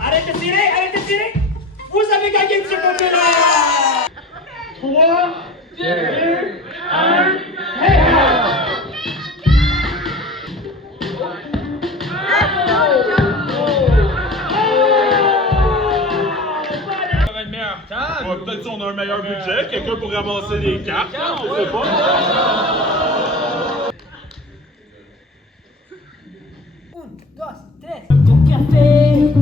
Arrêtez de tirer! Vous avez gagné de ce côté-là! 3, 2, 1, hey! Peut-être si on a un meilleur budget, quelqu'un pour ramasser les cartes, je sais pas. Café,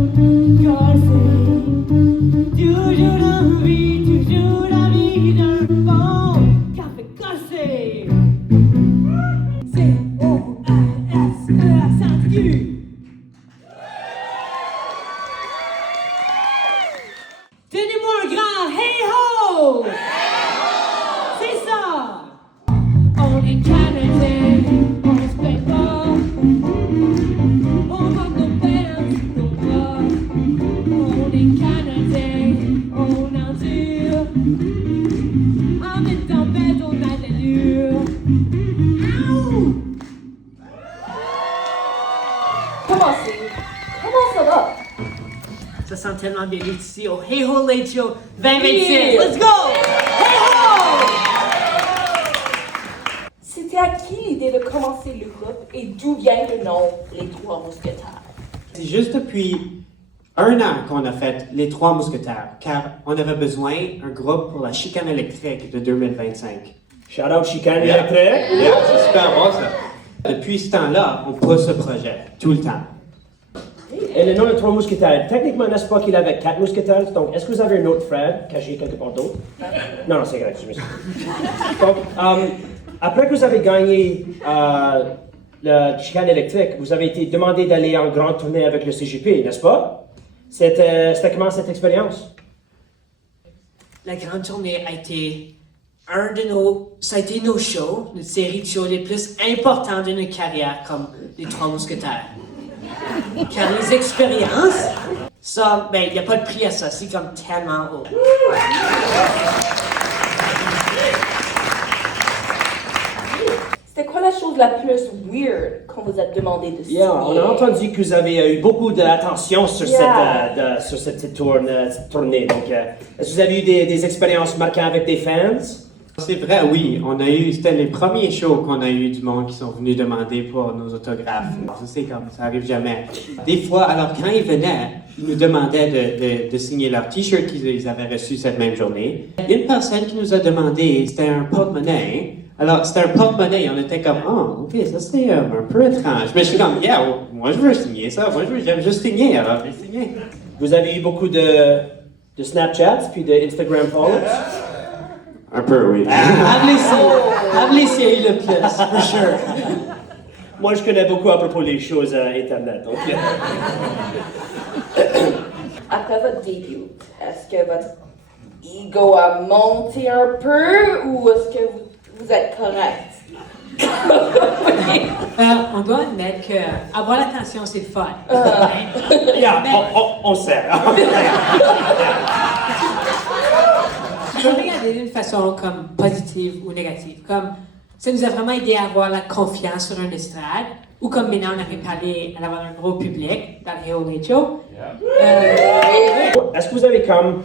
toujours la vie d'un bon café cassé. C-O-A-S-E-A-Saint-U. Donnez-moi un grand hey-ho! C'est ça! On est Canadiens, on respecte pas. On va nos pères sous nos bras. On est Canadiens, on endure. En même tempête, on a de l'allure. Aouh! Comment ça va? Ça sent tellement bien ici au Hey Ho Late Show 2026. Let's go! Hey Ho! C'était à qui l'idée de commencer le groupe et d'où vient le nom Les Trois Mousquetaires? C'est juste depuis 1 an qu'on a fait les Trois Mousquetaires, car on avait besoin d'un groupe pour la chicane électrique de 2025. Shout out Chicane électrique. Yeah, c'est super bon ça. Depuis ce temps-là, on pousse ce projet, tout le temps. Et le nom de Trois Mousquetaires, techniquement, n'est-ce pas qu'il avait 4 mousquetaires? Donc, est-ce que vous avez un autre frère caché quelque part d'autre? Non, c'est correct, je me suis. Donc, après que vous avez gagné le chicane électrique, vous avez été demandé d'aller en grande tournée avec le CGP, n'est-ce pas? C'était comment cette expérience? La grande tournée a été ça a été nos shows, une série de shows les plus importants de notre carrière comme les Trois Mousquetaires. Car les expériences, ça, ben, il n'y a pas de prix à ça, c'est comme tellement haut. C'était quoi la chose la plus weird qu'on vous a demandé de signer? Yeah, on a entendu que vous avez eu beaucoup d'attention sur cette tournée. Donc, est-ce que vous avez eu des expériences marquantes avec des fans? C'est vrai, oui. C'était les premiers shows qu'on a eu du monde qui sont venus demander pour nos autographes. Ça, c'est comme, ça arrive jamais. Des fois, alors quand ils venaient, ils nous demandaient de signer leur t-shirt qu'ils avaient reçu cette même journée. Il y a une personne qui nous a demandé, c'était un porte-monnaie. Alors, c'était un porte-monnaie, on était comme, oh, ok, ça c'est un peu étrange. Mais je suis comme, yeah, moi je veux signer ça, j'aime juste signer, alors j'ai signé. Vous avez eu beaucoup de Snapchats puis de Instagram follows? Un peu, oui. Appelez s'il y a eu le plus, for sure. Moi, je connais beaucoup à propos des choses Internet. Donc, Après votre début, est-ce que votre ego a monté un peu ou est-ce que vous êtes correct? On doit admettre qu'avoir l'attention, c'est le fun. yeah, on sait. Tu peux regarder d'une façon comme positive ou négative. Comme ça nous a vraiment aidé à avoir la confiance sur un estrade, ou comme maintenant on avait parlé à avoir un gros public dans le Hey Ho Late Show. Est-ce que vous avez comme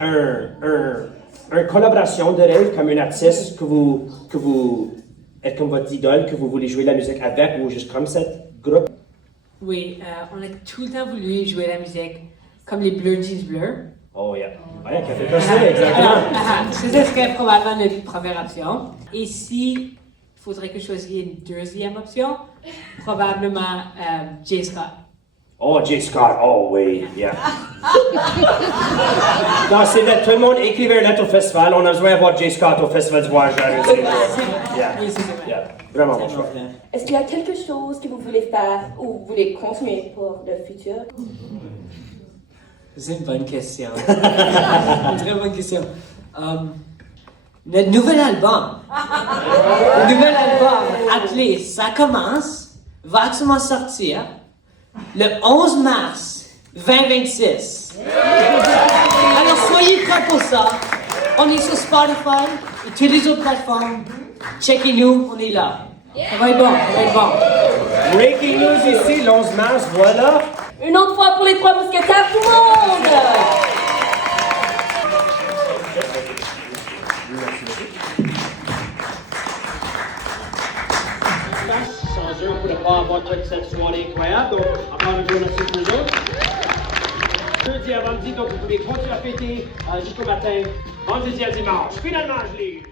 une collaboration de rêve, comme un artiste que vous êtes comme votre idole, que vous voulez jouer la musique avec, ou juste comme cette groupe? Oui, on a tout le temps voulu jouer la musique comme les Bleu Jeans Bleus. Oh, yeah. Ouais, Café Cassé, exactement. Ça serait probablement notre première option. Et si il faudrait que je choisisse une deuxième option, probablement Jay Scott. Oh, Jay Scott, oh oui, yeah. Non, c'est vrai, tout le monde écrivait une lettre au festival, on a besoin de voir Jay Scott au festival du voyage. Yeah, Oui, c'est vrai. yeah. Vraiment bon choix. Est-ce qu'il y a quelque chose que vous voulez faire ou vous voulez continuer pour le futur? C'est une bonne question. Une très bonne question. Notre nouvel album, appelé Ça commence, va actuellement sortir le 11 mars 2026. Alors soyez prêts pour ça. On est sur Spotify et toutes les autres plateformes. Checkez-nous, on est là. Ça va être bon, ça va être bon. Breaking news ici, le 11 mars, voilà. Une autre fois pour les trois mousquetaires, tout le monde! Sans eux, on ne pourrait pas avoir toute cette soirée incroyable. Donc, encore un gros merci pour nous autres. Jeudi à vendredi, donc vous pouvez continuer à fêter jusqu'au matin, vendredi à dimanche. Finalement, je l'ai eu.